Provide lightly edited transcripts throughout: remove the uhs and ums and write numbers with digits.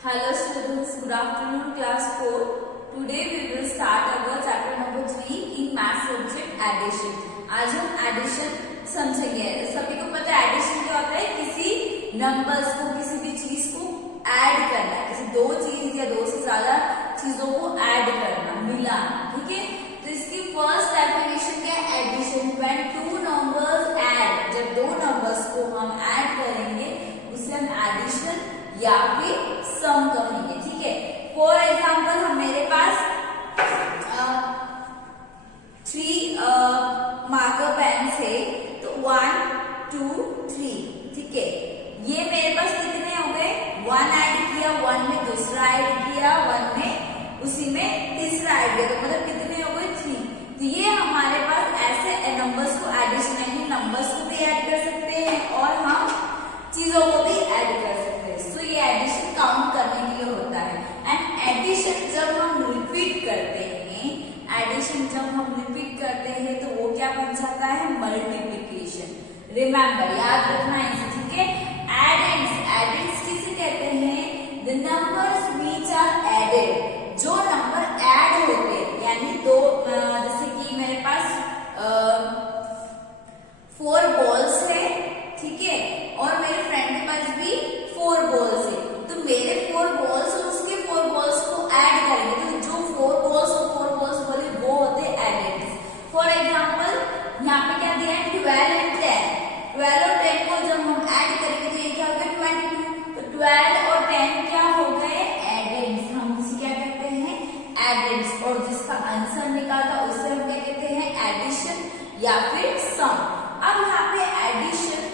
Hello students, good afternoon class 4. Today we will start our chapter number 3 in math subject addition. आज हम addition समझेंगे। सभी को पता है addition क्या होता है, किसी numbers को किसी भी चीज को add करना है, किसी दो चीज या दो से ज्यादा चीजों को add करना, मिलाना, ठीक है। तो इसकी फर्स्ट डेफिनेशन क्या है, addition when two numbers add, जब दो numbers को हम add करेंगे उसे हम addition या फिर सम कहेंगे, ठीक है। फॉर एग्जाम्पल हम मेरे पास 3 मार्कर पेन है, तो 1 2 3, ठीक है। ये मेरे पास कितने हो गए, 1 ऐड किया, 1 में दूसरा ऐड किया, 1 में उसी में तीसरा ऐड किया, तो मतलब कितने हो गए 3। तो ये हमारे पास ऐसे नंबर्स को एडिशनली नंबर्स को भी ऐड कर सकते हैं और हम चीजों को भी ऐड कर सकते हैं। सो ये एडिशन काउंट करने के लिए होता है। एंड एडिशन जब हम रिपीट करते हैं, एडिशन जब हम रिपीट करते हैं तो वो क्या बन जाता है, मल्टीप्लिकेशन। रिमेंबर, याद रखना है इसे, ठीक है। एडेंड्स, एडेंड्स किसे कहते हैं, the numbers which are added, जो नंबर ऐड होते हैं, यानी दो, जैसे कि मेरे पास 4 बॉल्स है, ठीक है, और मेरे फ्रेंड के पास भी 4 बॉल्स है, तो मेरे 4 बॉल्स और उसके 4 बॉल्स को ऐड करेंगे, तो जो 4 बॉल्स और 4 बॉल्स बोले वो होते हैं एडेड्स। फॉर एग्जांपल यहाँ पे क्या दिया है, 12 एंड 10, 12 और 10 को जब हम ऐड करेंगे तो ये क्या हो गया 22, तो 12 और 10 क्या हो गए, एडेड्स। हम उसे क्या कहते हैं, एडेड्स। और जिसका आंसर निकाला उसे हम क्या कहते हैं, एडिशन या फिर सम। अब यहाँ पे एडिशन,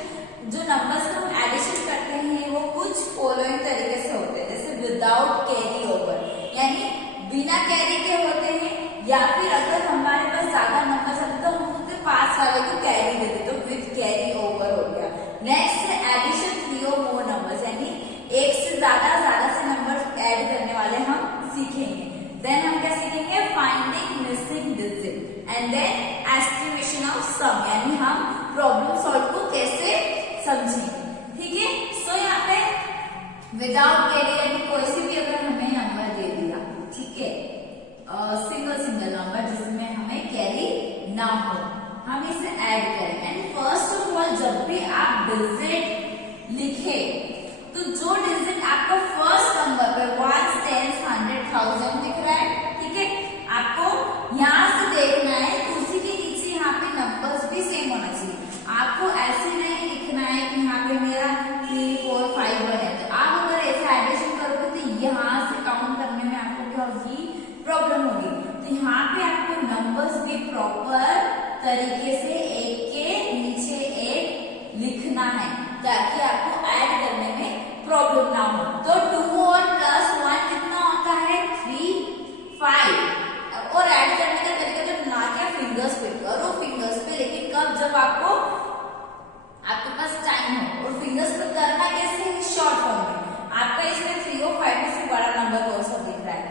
जो नंबर्स को हम एडिशन करते हैं वो कुछ फॉलोइंग तरीके से होते हैं, जैसे विदाउट कैरी ओवर, यानी बिना कैरी के होते हैं, या फिर अगर हमारे पास ज्यादा नंबर्स आते तो हम उसके पास वाले को कैरी देते, तो विद कैरी ओवर हो गया। नेक्स्ट है एडिशन 3 और मोर नंबर्स, यानी एक से ज्यादा से नंबर ऐड करने वाले हम सीखेंगे। देन हम क्या सीखेंगे, finding missing digit, and then estimation of sum, यानी हम प्रॉब्लम सॉल्व को कैसे समझेंगे, ठीक है। सो यहाँ पे विदाउट कैरी, यानी कोई से भी अगर हमें नंबर दे दिया, ठीक है, सिंगल नंबर जिसमें हमें कैरी ना हो, हम इसे ऐड करें। एंड फर्स्ट ऑफ ऑल जब भी आप डिजिट लिखे तो जो डिजिट आपका फर्स्ट नंबर पे 1 10 100 1000 दिख रहा है, ठीक है, आपको यहाँ से देखना है, तो उसी के नीचे यहाँ पे नंबर्स भी सेम होना चाहिए। आपको ऐसे नहीं लिखना है कि यहाँ पे मेरा 3 4 5 1 है, तो आप अगर ऐसा एडिशन करोगे तो यहाँ से काउंट करने में आपको क्या होगी, प्रॉब्लम होगी। तो यहाँ पे आपको नंबर्स भी प्रॉपर तरीके से एक के नीचे एक लिखना है, ताकि आपको ऐड करने में प्रॉब्लम ना हो। तो 2 और +1 कितना होता है, 3 5। और ऐड करने का तरीका तो ना क्या, फिंगर्स पे करो, फिंगर्स पे, लेकिन कब, जब आपके पास टाइम हो। और फिंगर्स पे करना कैसे, शॉर्ट फॉर्म में। आपका इसमें 3 और 5 में से बड़ा नंबर कौन सा दिख रहा है,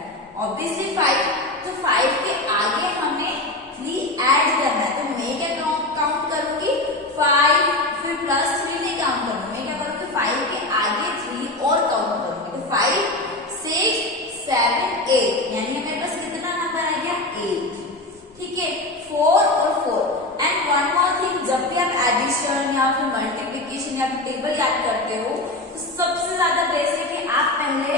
ऑब्वियसली 5, तो 5 के आगे हमें 3 ऐड करना है। तो मैं क्या काउंट करूंगी, 5 फिर +3 नहीं काउंट करूंगी, मैं क्या करूंगी, 5 के आगे 3 और काउंट करूंगी, तो 5 6 7 8, यानी मेरे पास कितना नंबर आ गया, 8, ठीक है। 4 और 4। एंड वन मोर थिंग, जब भी आप एडिशन या फिर मल्टीप्लिकेशन या फिर टेबल याद करते हो तो सबसे ज्यादा बेस्ट है कि आप पहले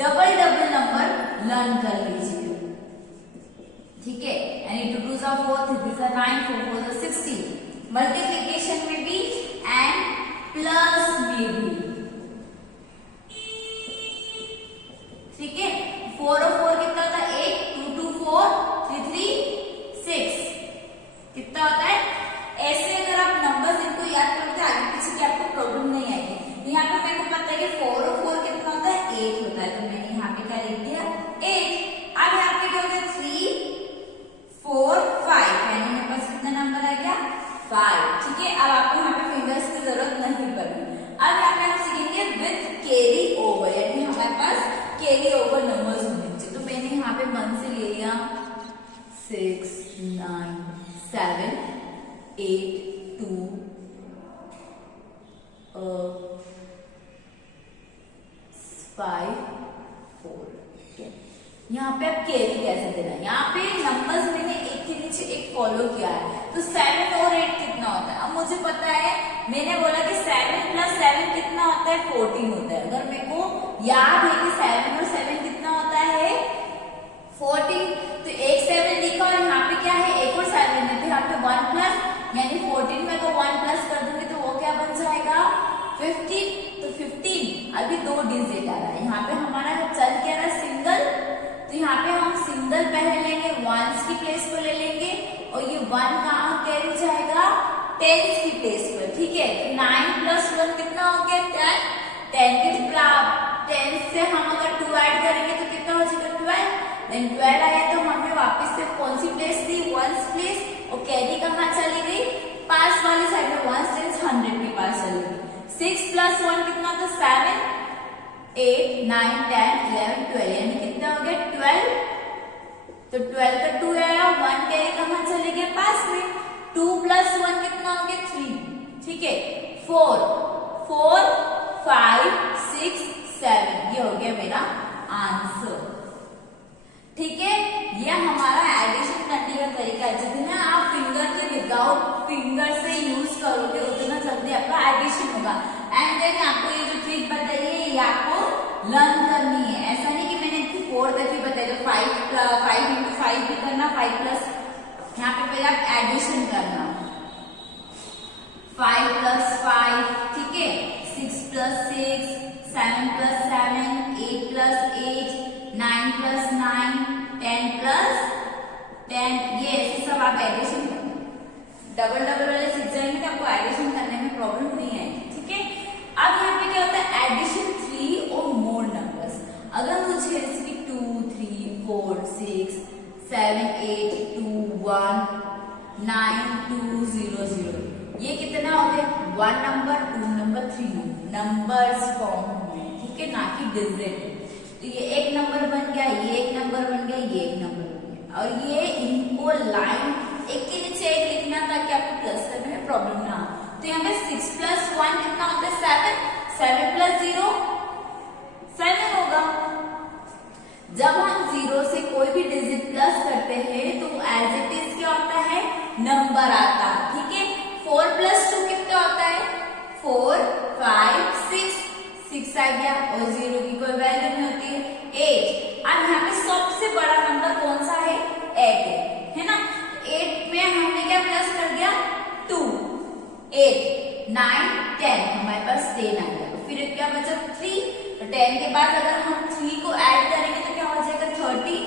डबल नंबर लर्न कर लीजिए, ठीक है। यानी 2 2 are 4, 3 3 are 9, 4 4 are 16, मल्टीप्लिकेशन में भी एंड प्लस में भी, ठीक है। 4 और 4 कितना होता है, 8, 2 2 4, 3 3 6, कितना होता है। ऐसे अगर आप नंबर्स इनको याद करोगे आगे पीछे की आपको प्रॉब्लम नहीं आएगी। यहाँ पे मेरे को पता है कि 4 और 4 कितना होता है, 8 होता है, तो मैंने यहाँ पे क्या लिख दिया, 8। अब यहाँ पे क्या होता है, 3 4 5, यानी मेरे पास कितना नंबर आ गया, 5, ठीक है। अब आपको यहाँ पे फिंगर्स की जरूरत नहीं पड़ेगी। अब यहाँ पे हम सीखेंगे विथ कैरी ओवर, यानी हमारे पास कैरी ओवर नंबर्स होने चाहिए। तो मैंने यहाँ पे 1 से ले लिया 6 9 7 8 2 5 यहाँ पे अब कैरी कैसे देना है। यहाँ पे नंबर्स मैंने एक के नीचे एक फॉलो किया है, तो 7 और 8 कितना होता है। अब मुझे पता है, मैंने बोला कि 7 + 7 कितना होता है, 14 होता है। अगर मेरे को याद है कि 7 और 7 कितना होता है, 14, तो एक 7 लिखा और यहाँ पे क्या है, एक और 7 है, तो यहाँ पे 1 प्लस, यानी 14 में को 1 प्लस कर दूंगी तो वो क्या बन जाएगा, 15। तो 15 अभी 2 डिजिट आ रहा है। यहाँ पे हमारा चल क्या रहा है, सिंगल, तो यहाँ पे हम सिंगल पहले लेंगे, वंस की प्लेस पर ले लेंगे, और ये 1 कहाँ कैरी जाएगा, टेंस की प्लेस पर। ठीक है, 9 + 1 कितना हो गया, 10। 10 के 10 से हम अगर 2 ऐड करेंगे तो कितना हो जाएगा, 12। देन 12 आया तो हमने वापस से कौन सी प्लेस दी, वंस प्लेस, और कैरी कहाँ चली गई, पास वाली साइड में, वंस टेंस 100 के पास चली गई। 6 + 1 कितना था, 7, 8, 9, 10, 11, 12, यानी कितना हो गया, 12। तो 12 का 2 आया, 1 कैरी कहाँ चले गए, पास में। 2 + 1 कितना हो गया, 3। ठीक है, 4, 5, 6, 7, ये हो गया मेरा आंसर। ठीक है, ये हमारा एडिशन करने का तरीका है। जितना आप फिंगर के विदाउट फिंगर से यूज करोगे उतना जल्दी आपका एडिशन होगा। एंड देन आपको ये जो ट्रिक बताई है ये आपको लर्न करनी है। ऐसा नहीं कि मैंने 4 तक ही बताई, तो 5 × 5 भी करना, 5 प्लस, यहाँ पे पहले आप एडिशन करना, 5 + 5, ठीक है, 6 + 6, 7 + 7, 8 + 8, 9 + 9, 10 + 10, ये ऐसे सब आप एडिशन डबल वाले सीख जाएंगे तो आपको एडिशन करने में प्रॉब्लम नहीं आएगी। ठीक है, अब यहाँ पे क्या होता है, एडिशन 3 और मोर नंबर्स। अगर मुझे इसकी 2, 3, 4, 6, 7, 8, 2, 1, 9, 2, 0, 0, ये कितना हो गया, 1 नंबर, 2 नंबर, 3 नंबर्स फॉर्म हुए। ठीक है, ना कि डिजिट। तो ये एक नंबर बन गया, ये एक नंबर बन गया, ये एक नंबर बन गया, और ये इनको लाइन एक के नीचे एक लिखना ताकि आपको प्लस करने में प्रॉब्लम ना हो। तो यहाँ पे 6 + 1 कितना होता है, 7, 7 + 0, 7 होगा। जब हम 0 से कोई भी डिजिट प्लस करते हैं तो एज इट इज क्या होता है, नंबर आता है। ठीक है, 4 + 2 कितना होता है, 4, 5, 6 आ गया, और 0 की कोई वैल्यू नहीं होती है, 8। अब यहाँ पे सबसे बड़ा नंबर कौन सा है, 8 है ना। 8 में हमने क्या प्लस कर दिया, 2, 8, 9, 10, हमारे पास 10 आ गया। फिर क्या बचा, 3, तो 10 के बाद अगर हम 3 को ऐड करेंगे तो क्या हो जाएगा, 30,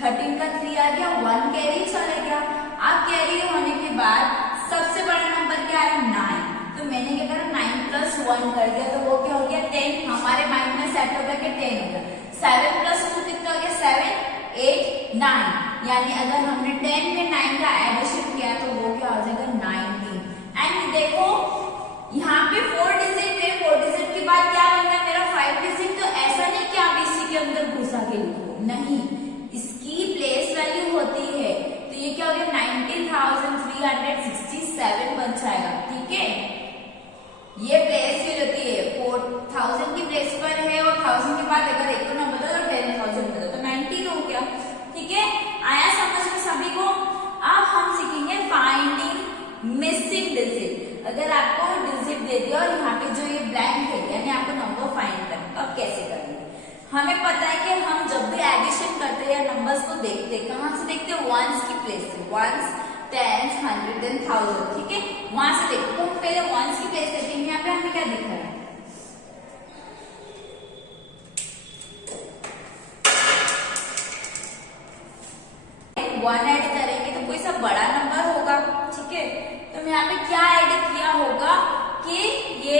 13 का 3 आ गया, 1 कैरी चले गया। अब कैरी होने के बाद सबसे बड़ा नंबर क्या है, 9, तो मैंने क्या करा, 9 + 1 कर दिया, तो वो क्या हो गया, 10। हमारे माइंड में सेट होगा कि 10 होगा। 7 + 2 कितना हो गया, 7, 8, 9, यानी अगर हमने 10 में 9 का एडिशन किया तो वो क्या हो जाएगा, 19। एंड देखो यहाँ पे 4 डिजिट है, 4 डिजिट के बाद क्या बन गया मेरा, 5 डिजिट। तो ऐसा नहीं कि आप इसी के अंदर घुसा के लिखो, नहीं, इसकी प्लेस वैल्यू होती है। तो ये क्या हो गया, 19,367 बन जाएगा। ठीक है, ये प्लेस फिर होती है, 4000 की प्लेस पर है, और 1000 के बाद अगर एक नंबर बदला तो 10,000 बदला, तो 19 हो गया। ठीक है, आया समझ में सभी को। अब हम सीखेंगे फाइंडिंग मिसिंग डिजिट। अगर आपको डिजिट दे दिया और यहाँ पे जो ये ब्लैंक है, यानी आपको नंबर फाइंड करना, तो अब कैसे करेंगे। हमें पता है कि हम जब भी एडिशन करते हैं या नंबर्स को देखते हैं, कहाँ से देखते हैं, वंस की प्लेस से, वंस, टेंस, 100 एंड 1000। ठीक है, वहां से देखते हैं। तो हम पहले वंस की प्लेस देखते हैं। यहाँ पे हमें क्या दिख रहा है, वन ऐड करेंगे तो कोई सा बड़ा नंबर होगा। ठीक है, तो यहाँ पे क्या ऐड किया होगा कि ये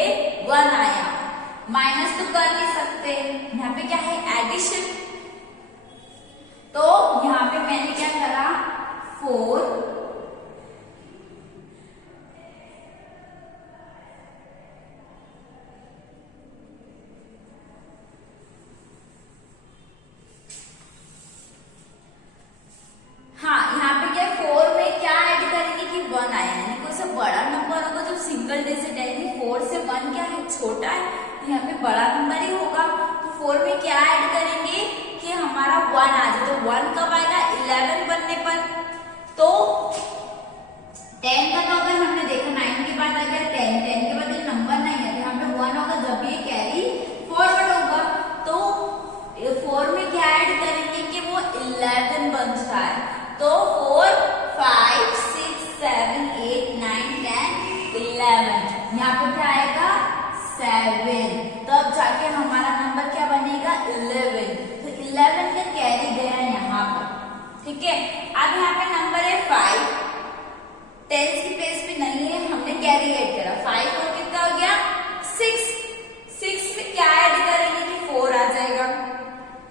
1 आया, माइनस तो कर नहीं सकते, यहाँ पे क्या है, एडिशन। तो यहाँ पे मैंने क्या करा, 4, हाँ, यहाँ पे क्या 4 में क्या ऐड करेंगे कि 1 आया, यानी कोई सा बड़ा नंबर होगा जब सिंगल डिजिट है। 4 से 1 क्या है, छोटा है, यहाँ पे बड़ा नंबर ही होगा। तो 4 में क्या ऐड करेंगे कि हमारा 1 आ जाए। तो 1 कब आएगा? 11 बनने पर। तो 10 का तो अगर हमने देखा 9 के बाद आ गया 10, 10 के बाद ये नंबर नहीं है, यहाँ पे 1 होगा जब ये कैरी फॉरवर्ड होगा। तो 4 में क्या ऐड करेंगे कि वो 11 बन जाए। तो 4, 5, 6, 7, 8, 9, 10, 11, यहाँ पे क्या आएगा? 7, तब जाके हमारा नंबर क्या बनेगा? 11। तो 11 का कैरी गया यहाँ पर, ठीक है। अब यहाँ पे नंबर है 5, 10 की प्लेस पे नहीं है, हमने कैरी ऐड करा। 5 और कितना हो गया? 6, 6 में क्या ऐड करेंगे कि 4 आ जाएगा,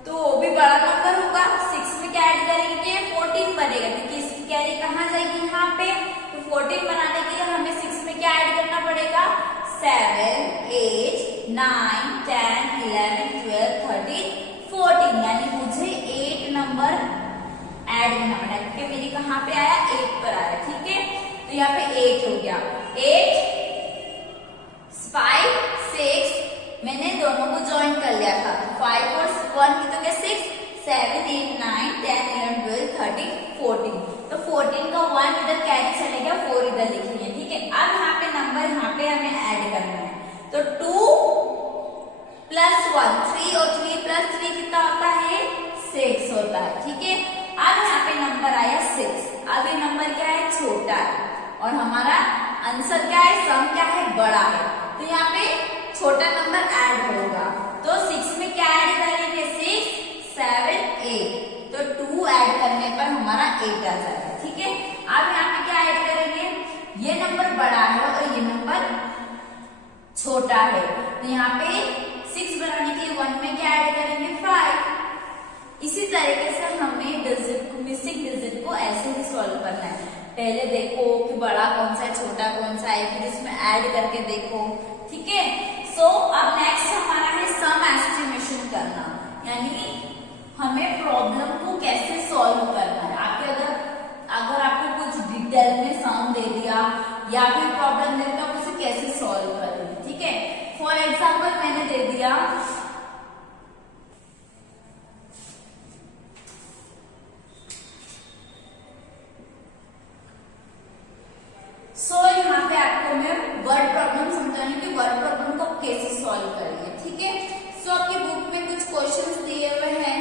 तो वो भी बड़ा नंबर होगा। 6 में क्या ऐड करेंगे कि 14 बनेगा, क्योंकि इसकी कैरी कहाँ जाएगी? यहाँ पे। तो 14 बनाने के लिए हमें 6 में क्या ऐड करना पड़ेगा? 7, 8, 9, 10, 11, 12, 13, 14, यानी मुझे 8 नंबर ऐड करना पड़ा, क्योंकि मेरी कहाँ पे आया? 8 पर आया, ठीक है। तो यहाँ पे 8 हो गया। 8, 5, 6, मैंने दोनों को ज्वाइन कर लिया था। 5 और 1 की तो क्या? 6, 7, 8, 9, 10, 11, 12, 13, 14। तो 14 का 1 इधर कैरी चलेगा, 4 इधर लिखेंगे, ठीक है। अब यहाँ पे नंबर यहाँ पे हमें ऐड करना है। तो 2 प्लस 1, 3 और 3 प्लस 3 कितना होता है? 6 होता है, ठीक है। अब यहाँ पे नंबर आया 6। अब ये नंबर क्या है? छोटा है, और हमारा आंसर क्या है? सम क्या है? बड़ा है। तो यहाँ पे छोटा नंबर ऐड होगा। तो 6 में क्या ऐड करेंगे? 6, 7, 8। तो 2 ऐड करने पर हमारा 8 आ जाएगा, ठीक है। अब यहाँ पे क्या ऐड करेंगे? ये नंबर बड़ा है और ये नंबर छोटा है, तो यहाँ पे 6 बनाने के लिए 1 में क्या ऐड करेंगे? 5। इसी तरीके से हमें डिजिट को, मिसिंग डिजिट को ऐसे ही सॉल्व करना है। पहले देखो कि बड़ा कौन सा है, छोटा कौन सा है, फिर इसमें ऐड करके देखो, ठीक है। सो अब नेक्स्ट हमारा है सम एस्टिमेशन करना, यानी हमें प्रॉब्लम को कैसे सॉल्व करना है। आपके अगर आपको कुछ डिटेल में सम दे दिया या फिर प्रॉब्लम दे दिया, तो उसे कैसे सॉल्व करेंगे, ठीक है। फॉर एग्जाम्पल मैंने दे दिया यहाँ पे आपको मैं वर्ड प्रॉब्लम समझाऊंगी कि वर्ड प्रॉब्लम को कैसे सॉल्व करेंगे, ठीक है। सो आपकी बुक में कुछ क्वेश्चंस दिए हुए हैं,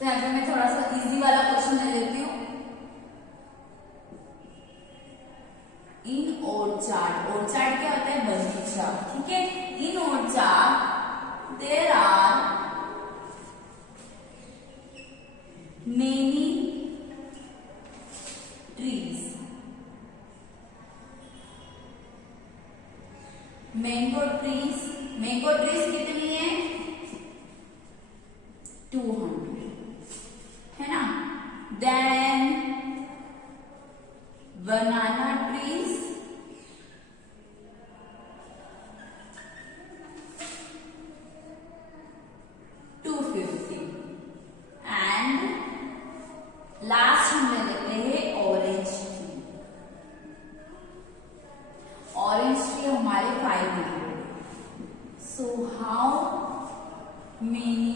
तो यहाँ पे मैं थोड़ा सा इजी वाला क्वेश्चन ले लेती हूँ। इन ओरचार्ड क्या होता है? बगीचा, ठीक है। In orchard there are many trees. Mango trees कितनी है? 200, है ना। Then banana trees 250 and last हम ले लेते हैं ऑरेंज ट्री। ऑरेंज ट्री हमारे 500। So how many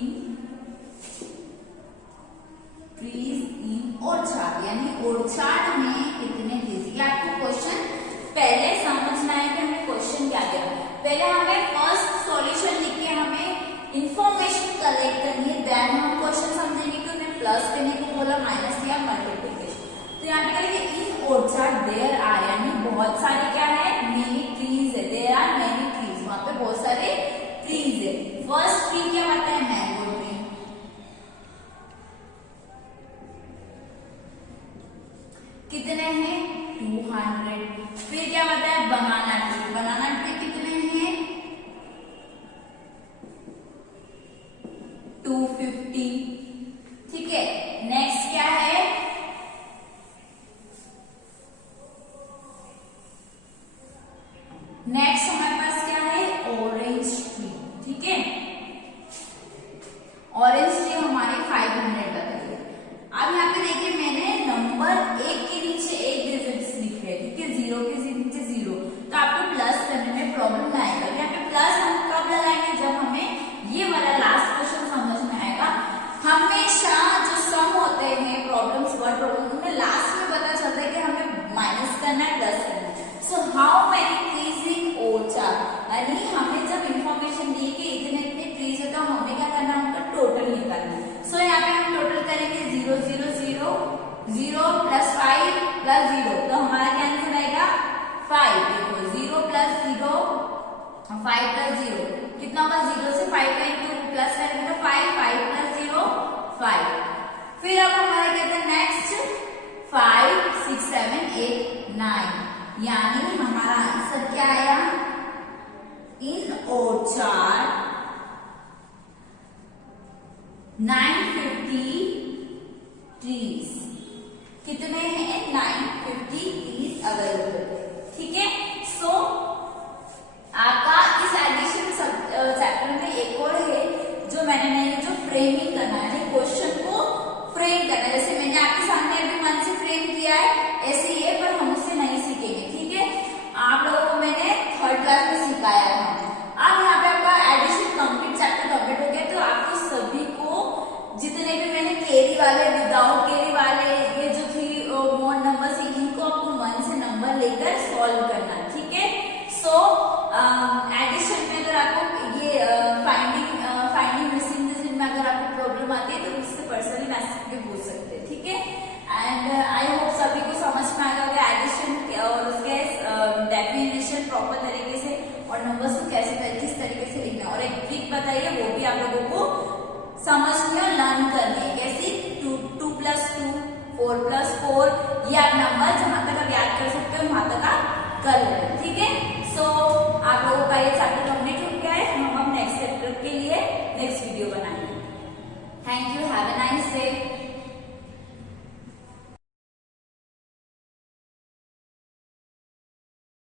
trees in orchard, यानी ओरचार्ड में कितने ट्रीज। ये आपको क्वेश्चन पहले समझना है कि हमें क्वेश्चन क्या दिया। पहले हमें फर्स्ट सॉल्यूशन लिख के हमें इंफॉर्मेशन कलेक्ट करनी है, देन हम क्वेश्चन समझेंगे कि उन्हें प्लस देने को बोला, माइनस दिया, मल्टीप्लिकेशन। तो यहाँ पे करेंगे इन ओरचार्ड देयर आर, यानी बहुत सारे क्या है? मेनी ट्रीज है। देयर आर मेनी ट्रीज, वहां पे बहुत सारे ट्रीज है। फर्स्ट ट्री क्या होता है? Mango tree. कितने हैं? 200। फिर क्या होता है? बनाना ट्री। बनाना ट्री कितने हैं? 250, ठीक है। नेक्स्ट क्या है? नेक्स्ट हमारे पास क्या है? ऑरेंज ट्री, ठीक है। ऑरेंज ट्री हमारे 500 बताइए। अब यहाँ पे देखिए मैंने नंबर एक के नीचे एक डिजिट्स लिख रहे, ठीक है। 0 के नीचे 0, तो आपको प्लस करने में प्रॉब्लम ना आएगा। यहाँ पे प्लस हम कब लगाएंगे? जब हमें ये वाला लास्ट क्वेश्चन करना है, 10 करना है। So how many trees in orchard, यानी हमें जब इंफॉर्मेशन दी कि इतने इतने ट्रीज है तो हमें क्या करना है, उनका टोटल निकालना है। सो यहाँ पे हम टोटल करेंगे 0 0 0 0 प्लस 5 प्लस 0, तो हमारा क्या आंसर आएगा 5। देखो 0 प्लस 0 5 प्लस 0 कितना होगा, 0 से 5 का इंटू प्लस करेंगे तो 5 5 प्लस 0 5। फिर अब हमारा कहते हैं नेक्स्ट 5 6 7 8 9, यानी हमारा आंसर क्या आया, इन ओरछाड़ 950 ट्रीज। कितने हैं, 950 ट्रीज अवेलेबल। ठीक है, सो आपका इस एडिशन चैप्टर में एक और है जो मैंने जो फ्रेमिंग करना है, क्वेश्चन को फ्रेम करना है। जैसे मैंने आपके सामने अभी मन से फ्रेम किया है, ऐसे ही है, पर हम उससे नहीं सीखेंगे। ठीक है, आप लोगों को मैंने 3rd क्लास में सिखाया था। अब यहाँ पे आपका एडिशन कंप्लीट, चैप्टर कंप्लीट हो गया, तो आपको सभी को जितने भी मैंने कैरी वाले, विदाउट कैरी वाले, ये जो थी मोड नंबर से, इनको आपको मन से नंबर लेकर सॉल्व करना है। ठीक है, सो एडिशन में अगर आपको ये फाइंडिंग मिसिंग में अगर आपको प्रॉब्लम आती है तो मुझसे पर्सनली मैसेज पे पूछ सकते हैं। ठीक है, एंड आई होप सभी को समझ में आ गया एडिशन और उसके डेफिनेशन प्रॉपर तरीके से, और नंबर्स को किस तरीके से लिखना है, और एक ट्रिक बताइए वो भी आप लोगों को समझनी और लर्न करनी है। कैसी, 2 प्लस 2 4 प्लस 4, ये आप नंबर जहां तक आप याद कर सकते हो वहां तक आप कर लेना। ठीक है, सो आप लोगों का ये चैप्टर कंप्लीट हो गया है। हम नेक्स्ट चैप्टर के लिए नेक्स्ट वीडियो बनाएंगे। Thank you, have a nice day.